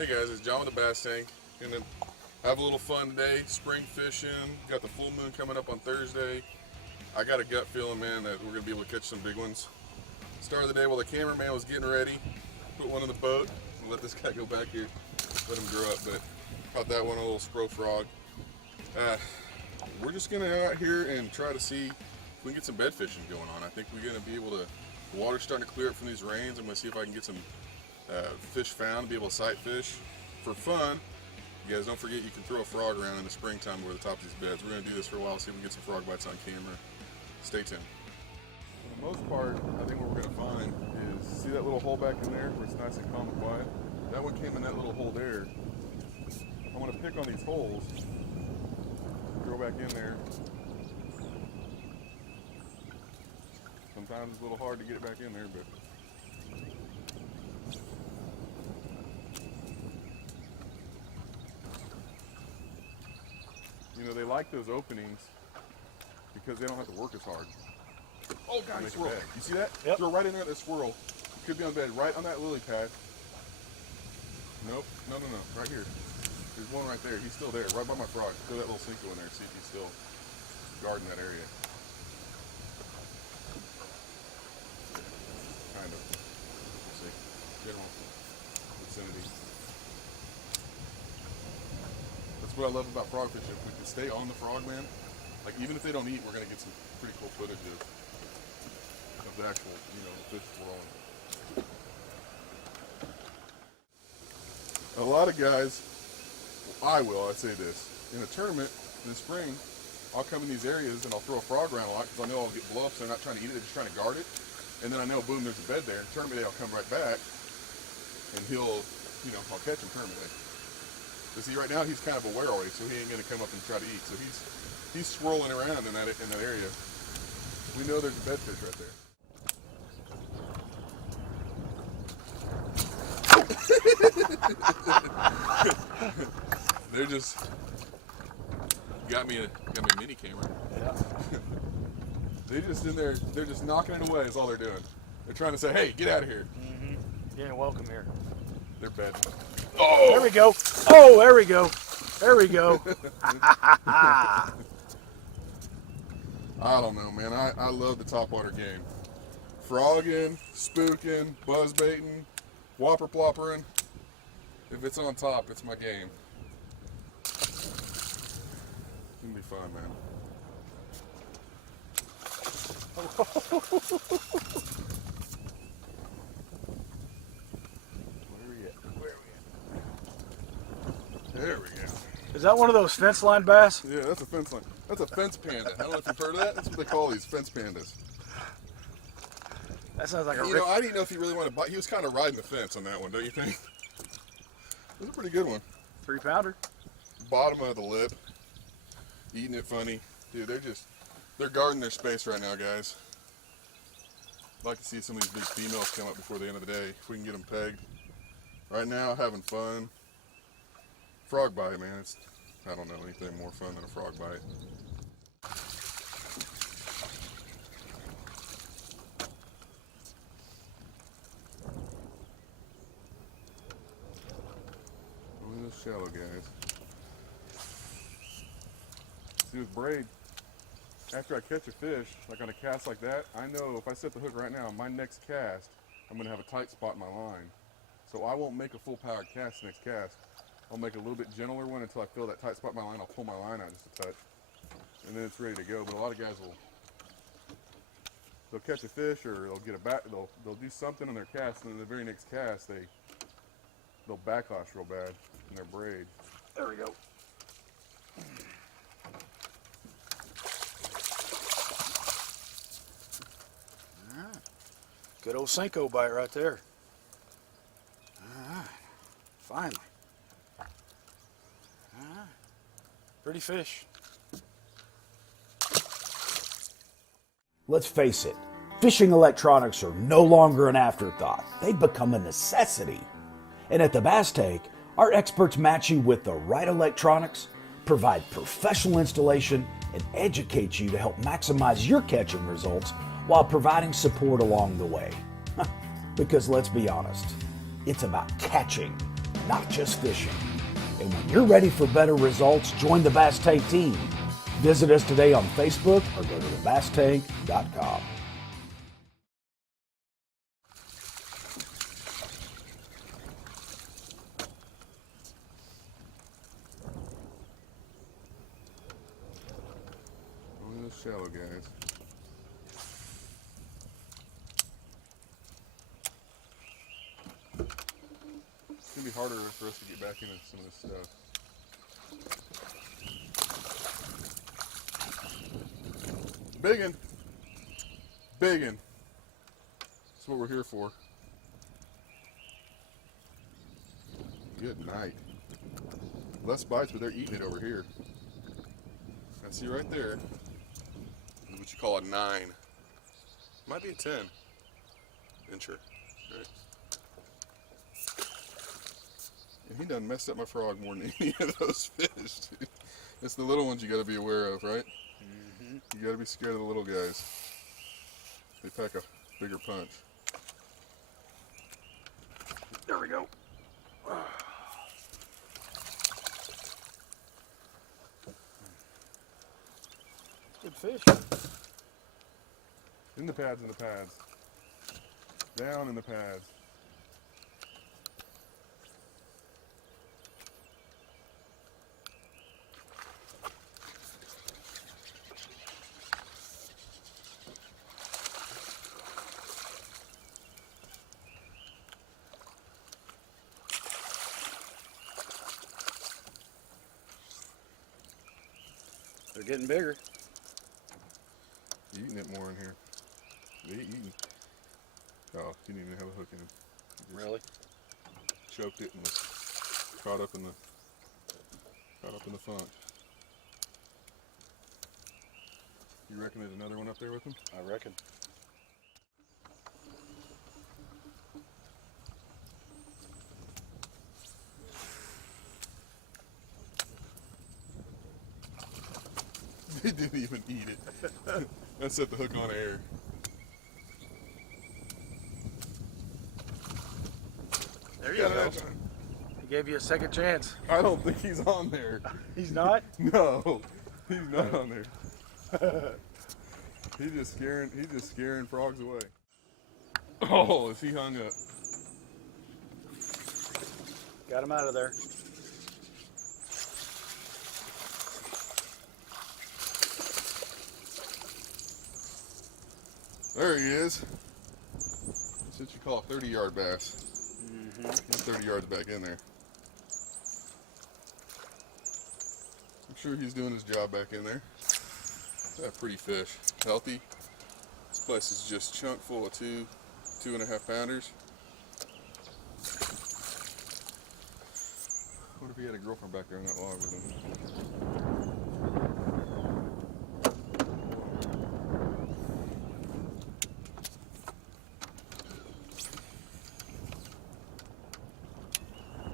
Hey guys, it's John with the Bass Tank. Gonna have a little fun day, spring fishing. Got the full moon coming up on Thursday. I got a gut feeling, man, that we're gonna be able to catch some big ones. Start of the day while the cameraman was getting ready, put one in the boat and let this guy go back here, let him grow up. But caught that one, a little spro frog. We're just gonna go out here and try to see if we can get some bed fishing going on. I think we're gonna be able to. The water's starting to clear up from these rains. I'm gonna see if I can get some fish found, be able to sight fish for fun. You guys don't forget you can throw a frog around in the springtime over the top of these beds. We're going to do this for a while, see if we can get some frog bites on camera. Stay tuned. For the most part, I think what we're going to find is, see that little hole back in there where it's nice and calm and quiet? That one came in that little hole there. I'm going to pick on these holes, throw back in there. Sometimes it's a little hard to get it back in there, but you know, they like those openings because they don't have to work as hard. Oh, God, swirl. You see that? Yep. Throw right in there at that swirl. It could be on bed, right on that lily pad. Nope. No. Right here. There's one right there. He's still there, right by my frog. Throw that little Cinco in there and see if he's still guarding that area. Kind of. We'll see. General vicinity. That's what I love about frog fishing. If we can stay on the frog, man, like even if they don't eat, we're gonna get some pretty cool footage of the actual, you know, the fish swirling. A lot of guys, I say this, in a tournament in the spring, I'll come in these areas and I'll throw a frog around a lot because I know I'll get blowups. They're not trying to eat it, they're just trying to guard it. And then I know, boom, there's a bed there. In tournament day, I'll come right back and he'll, you know, I'll catch him tournament day. But see, right now he's kind of aware already, so he ain't gonna come up and try to eat. So he's swirling around in that area. We know there's a bed fish right there. They're just got me a mini camera. Yeah. They just in there. They're just knocking it away. Is all they're doing. They're trying to say, "Hey, get out of here." Mm-hmm. Yeah, welcome here. They're bed. Oh, there we go. Oh, there we go. There we go. I don't know, man. I love the topwater game. Frogging, spooking, buzzbaiting, whopper ploppering. If it's on top, it's my game. It's gonna be fun, man. There we go. Is that one of those fence line bass? Yeah, that's a fence line. That's a fence panda. I don't know if you've heard of that. That's what they call these, fence pandas. That sounds like a You know, I didn't know if he really wanted to bite. He was kind of riding the fence on that one, don't you think? It was a pretty good one. 3-pounder. Bottom of the lip. Eating it funny. Dude, they're guarding their space right now, guys. I'd like to see some of these big females come up before the end of the day, if we can get them pegged. Right now, having fun. Frog bite, man. I don't know anything more fun than a frog bite. Look at this shallow, guys. See, with braid, after I catch a fish, like on a cast like that, I know if I set the hook right now, my next cast, I'm going to have a tight spot in my line. So I won't make a full powered cast next cast. I'll make a little bit gentler one until I feel that tight spot in my line. I'll pull my line out just a touch, and then it's ready to go. But a lot of guys they'll catch a fish, or they'll get they'll do something on their cast, and then the very next cast they'll backlash real bad in their braid. There we go. All right. Good old Cinco bite right there. All right. Finally. Pretty fish. Let's face it, fishing electronics are no longer an afterthought. They've become a necessity. And at the Bass Tank, our experts match you with the right electronics, provide professional installation, and educate you to help maximize your catching results while providing support along the way. Because let's be honest, it's about catching, not just fishing. And when you're ready for better results, join the Bass Tank team. Visit us today on Facebook or go to thebasstank.com. Only those shallow guys. It's gonna be harder for us to get back into some of this stuff. Biggin! Biggin! That's what we're here for. Good night. Less bites, but they're eating it over here. I see right there what you call a 9. Might be a 10 incher. Right? And he done messed up my frog more than any of those fish. It's the little ones you gotta be aware of, right? Mm-hmm. You gotta be scared of the little guys. They pack a bigger punch. There we go. Good fish. In the pads, in the pads. Down in the pads. They're getting bigger. You're eating it more in here. They eating. Oh, he didn't even have a hook in him. He just Really? choked it and was caught up in the funk. You reckon there's another one up there with him? I reckon. They didn't even eat it. I set the hook on air. There you go. He gave you a second chance. I don't think he's on there. He's not? No, he's not on there. He's just scaring frogs away. Oh, is he hung up? Got him out of there. There he is. That's what you call a 30-yard bass. Mm-hmm. He's 30 yards back in there. I'm sure he's doing his job back in there. That's a pretty fish. Healthy. This place is just chock full of 2.5 pounders. What if he had a girlfriend back there on that log with him?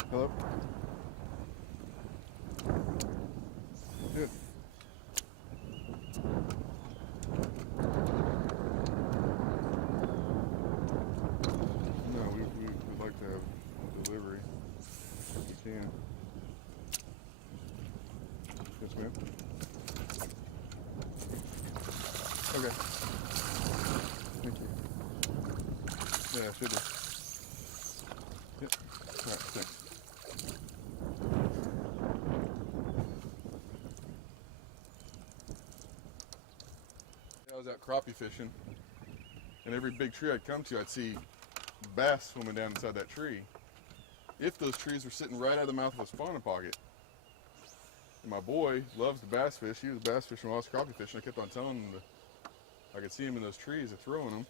Hello? Good. No, we'd like to have delivery if we can. Yes, ma'am. Okay. Thank you. Yeah, I should have. Yep. All right, thanks. I was out crappie fishing, and every big tree I'd come to, I'd see bass swimming down inside that tree. If those trees were sitting right out of the mouth of his spawning pocket. And my boy loves to bass fish. He was bass fishing while I was crappie fishing. I kept on telling him I could see him in those trees and throwing them.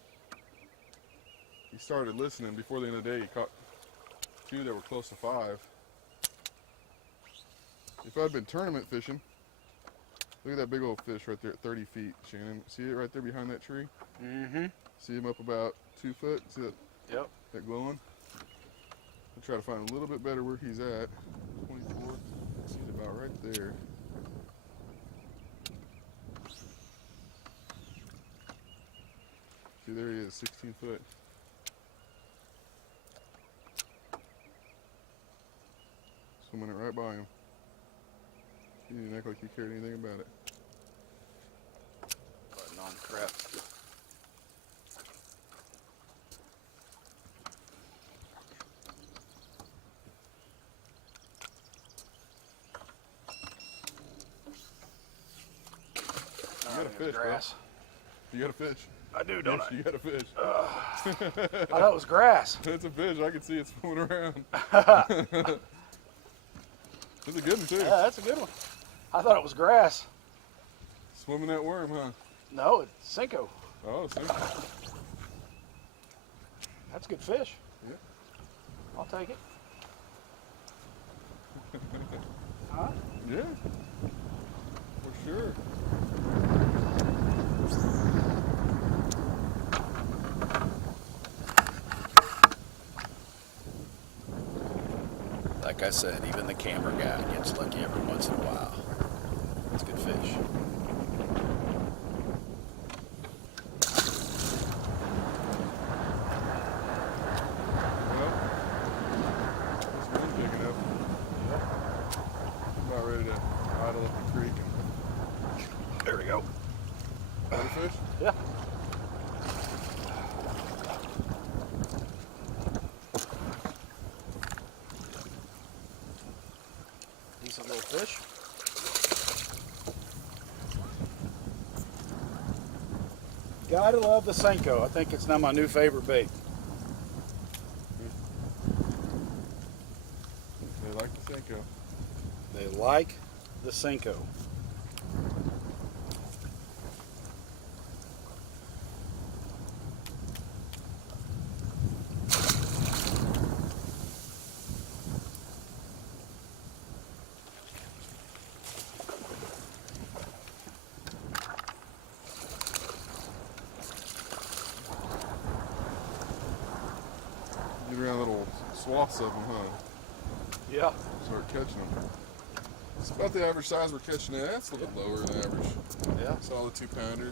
He started listening. Before the end of the day, he caught 2 that were close to 5. If I'd been tournament fishing, look at that big old fish right there at 30 feet, Shannon. See it right there behind that tree? Mm-hmm. See him up about 2 foot? See that? Yep. That glowing? I'll try to find a little bit better where he's at. 24. He's about right there. See, there he is, 16 foot. Swimming it right by him. You didn't act like you cared anything about it. Button on crap. You got a fish, grass. Bro. You got a fish. I do, don't yes, I? You got a fish. I thought it was grass. It's a fish. I can see it swimming around. It's a good one, too. Yeah, that's a good one. I thought it was grass. Swimming that worm, huh? No, it's Cinco. Oh, see? That's a good fish. Yeah. I'll take it. Huh? Yeah. For sure. Like I said, even the camera guy gets lucky every once in a while. It's good fish. Well, this one's big enough. I'm about ready to idle up the creek and There we go. got a fish. Yeah. Decent little fish. Gotta love the Senko. I think it's now my new favorite bait. They like the Senko. They like the Senko. Get around little swaths of them, huh? Yeah. Start catching them. It's about the average size we're catching at. It's a little bit lower than average. Yeah. Solid 2-pounder.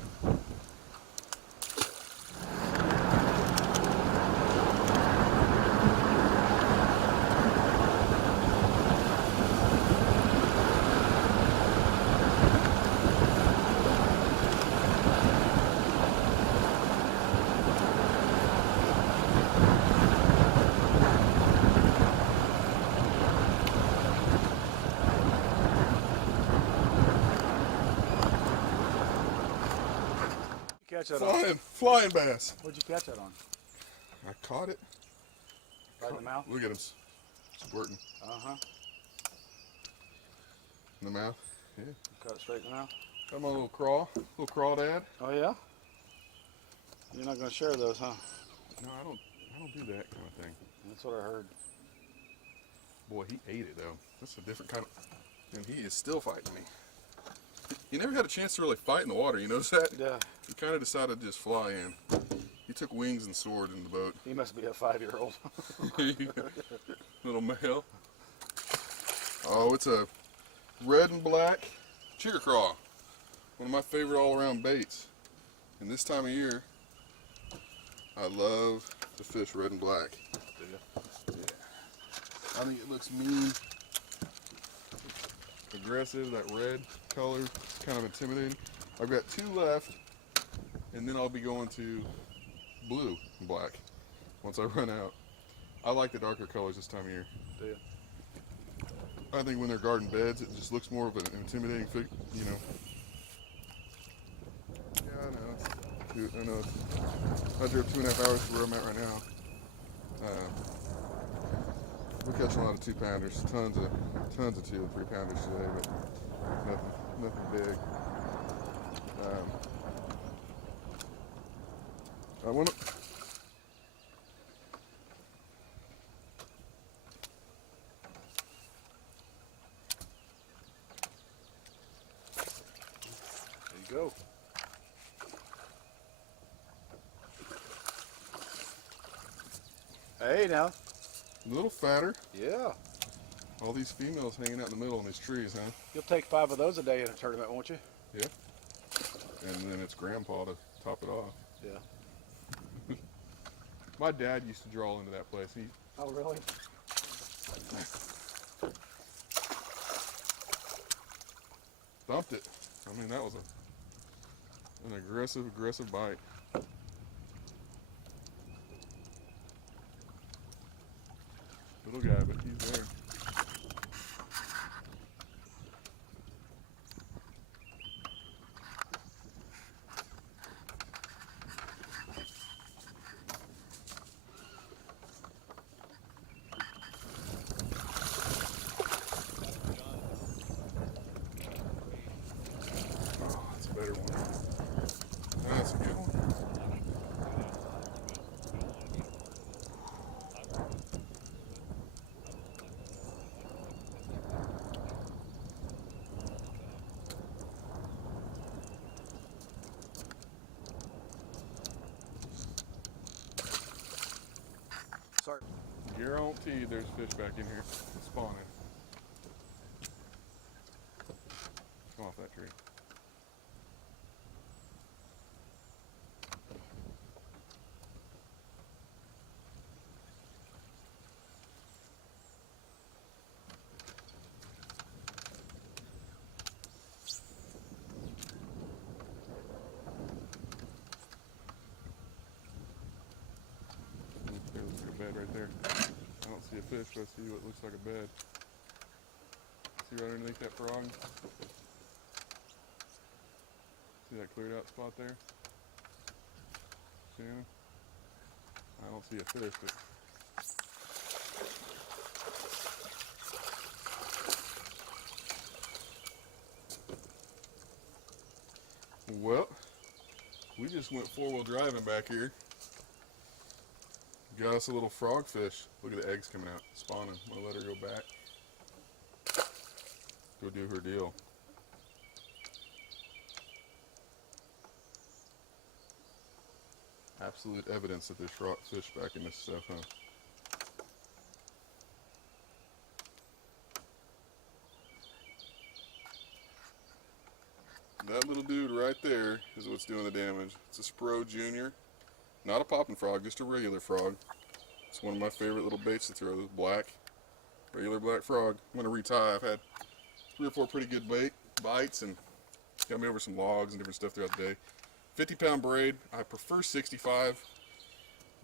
Catch that on. Flying bass. What'd you catch that on? I caught it. Right in the mouth? Look at him squirting Uh-huh. in the mouth. Yeah. Caught it straight in the mouth. Got my little crawdad. Oh yeah? You're not gonna share those, huh? No, I don't do that kind of thing. That's what I heard. Boy, he ate it though. That's a different kind of. And he is still fighting me. He never had a chance to really fight in the water. You notice that? Yeah. He kind of decided to just fly in. He took wings and soared in the boat. He must be a 5-year-old. Little male. Oh, it's a red and black chigger craw. One of my favorite all-around baits. And this time of year, I love to fish red and black. Yeah. I think it looks mean, aggressive. That red color is kind of intimidating. I've got 2 left, and then I'll be going to blue and black once I run out. I like the darker colors this time of year. Do you? I think when they're garden beds, it just looks more of an intimidating fig, you know. Yeah, I know. I know. I drove 2.5 hours to where I'm at right now. We're catching a lot of 2-pounders, tons of 2 and 3-pounders today, but nothing big. I want to. There you go. Hey now. A little fatter. Yeah. All these females hanging out in the middle in these trees, huh? You'll take 5 of those a day in a tournament, won't you? Yeah. And then it's grandpa to top it off. Yeah. My dad used to draw into that place. Oh, really? Thumped it. I mean, that was an aggressive bite. Little guy, but he's there. Oh, that's a better one. That's a good one. Sorry. Guarantee there's fish back in here spawning. Come off that tree. There looks like a bed right there. I don't see a fish, but I see what looks like a bed. See right underneath that frog? See that cleared out spot there? Shannon? I don't see a fish, but well, we just went four-wheel driving back here. Got us a little frogfish. Look at the eggs coming out, spawning. I'm gonna let her go back. Go do her deal. Absolute evidence that there's fish back in this stuff, huh? That little dude right there is what's doing the damage. It's a Spro Junior. Not a popping frog, just a regular frog. It's one of my favorite little baits to throw, this black, regular black frog. I'm gonna retie. I've had 3 or 4 pretty good bites and got me over some logs and different stuff throughout the day. 50-pound braid. I prefer 65,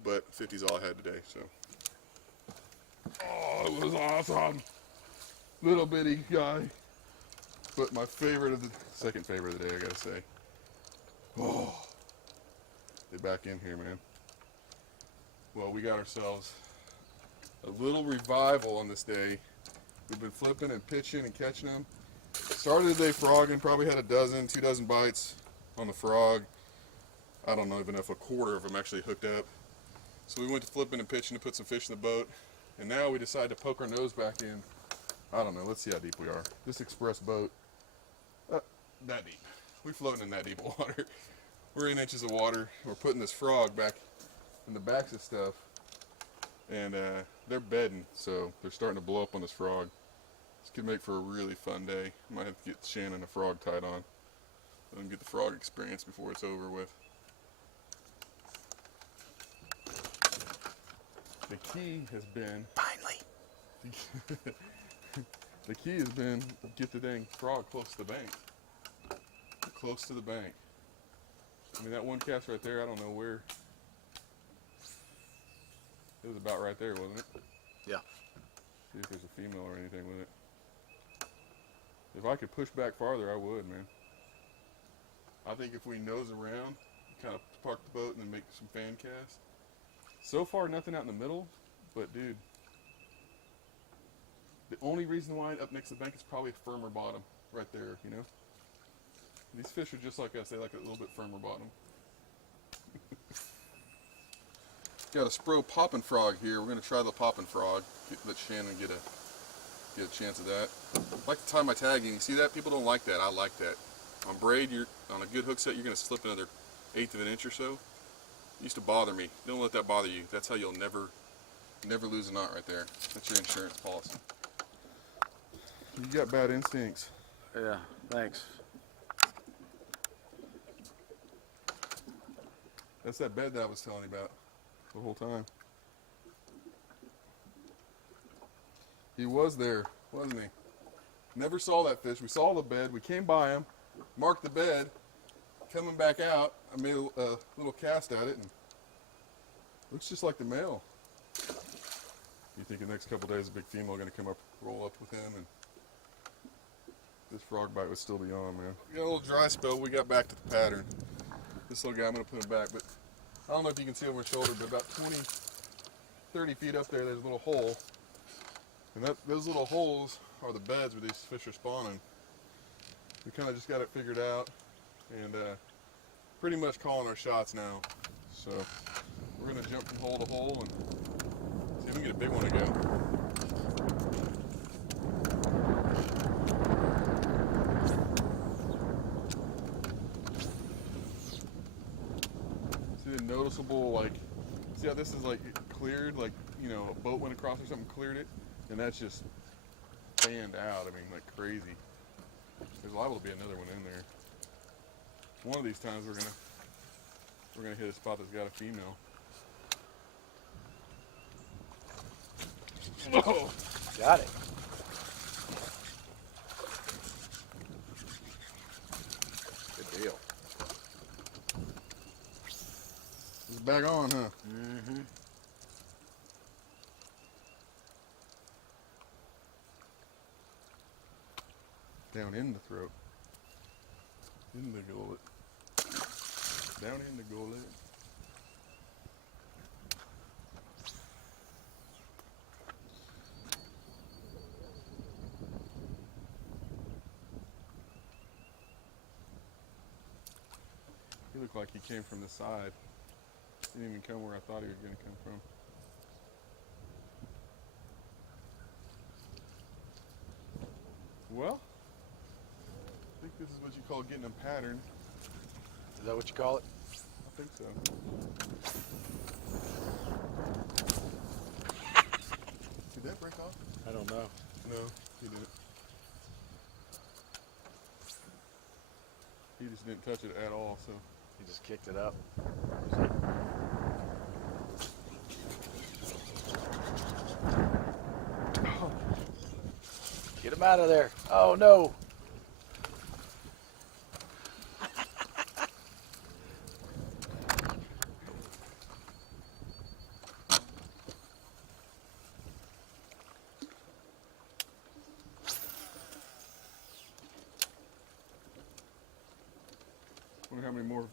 but 50's all I had today, so. Oh, it was awesome. Little bitty guy. But my favorite of the, second favorite of the day, I gotta say. Oh, get back in here, man. Well, we got ourselves a little revival on this day. We've been flipping and pitching and catching them. Started the day frogging, probably had 2 dozen bites on the frog. I don't know even if a quarter of them actually hooked up. So we went to flipping and pitching to put some fish in the boat. And now we decided to poke our nose back in. I don't know, let's see how deep we are. This express boat, that deep. We're floating in that deep water. We're in inches of water. We're putting this frog back in the backs of stuff. And they're bedding, so they're starting to blow up on this frog. This could make for a really fun day. Might have to get Shannon a frog tied on. Let him get the frog experience before it's over with. The key has been... Finally. The key has been get the dang frog close to the bank. Close to the bank. I mean, that one cast right there, I don't know where. It was about right there, wasn't it? Yeah. See if there's a female or anything with it. If I could push back farther, I would, man. I think if we nose around, kind of park the boat and then make some fan casts. So far, nothing out in the middle, but dude, the only reason why up next to the bank is probably a firmer bottom right there, you know? These fish are just like us, they like a little bit firmer bottom. Got a Spro popping frog here. We're gonna try the popping frog. Let Shannon get a chance of that. I like to tie my tag in. You see that? People don't like that. I like that. On braid, you're on a good hook set, you're gonna slip another 1/8 of an inch or so. It used to bother me. Don't let that bother you. That's how you'll never lose a knot right there. That's your insurance policy. You got bad instincts. Yeah, thanks. That's that bed that I was telling you about the whole time. He was there, wasn't he? Never saw that fish. We saw the bed. We came by him, marked the bed. Coming back out, I made a little cast at it, and looks just like the male. You think the next couple days a big female going to come up, roll up with him, and this frog bite would still be on, man. We got a little dry spell. We got back to the pattern. This little guy, I'm going to put him back, but I don't know if you can see over my shoulder, but about 20, 30 feet up there, there's a little hole. And those little holes are the beds where these fish are spawning. We kind of just got it figured out, and pretty much calling our shots now. So we're going to jump from hole to hole and see if we can get a big one to go. Noticeable, like, see how this is like cleared, like, you know, a boat went across or something, cleared it, and that's just fanned out. I mean, like crazy. There's liable to be another one in there. One of these times we're gonna hit a spot that's got a female. Oh, got it. Good deal. It's back on, huh? Mm-hmm. Down in the throat. In the gullet. Down in the gullet. He looked like he came from the side. Didn't even come where I thought he was going to come from. Well, I think this is what you call getting them patterned. Is that what you call it? I think so. Did that break off? I don't know. No, he didn't. He just didn't touch it at all, so. He just kicked it up. Get him out of there. Oh no. Wonder how many more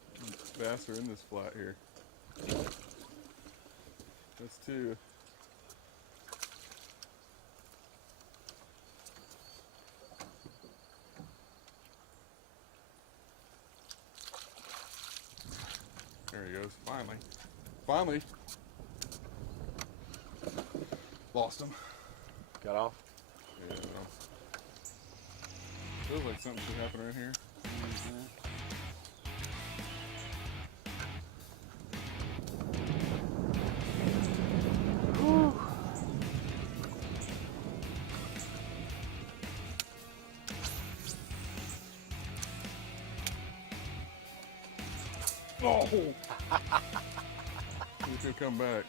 bass are in this flat here. That's two. There he goes. Finally. Finally. Lost him. Got off? Yeah. Feels like something should happen right here. Mm-hmm. Oh! He could come back.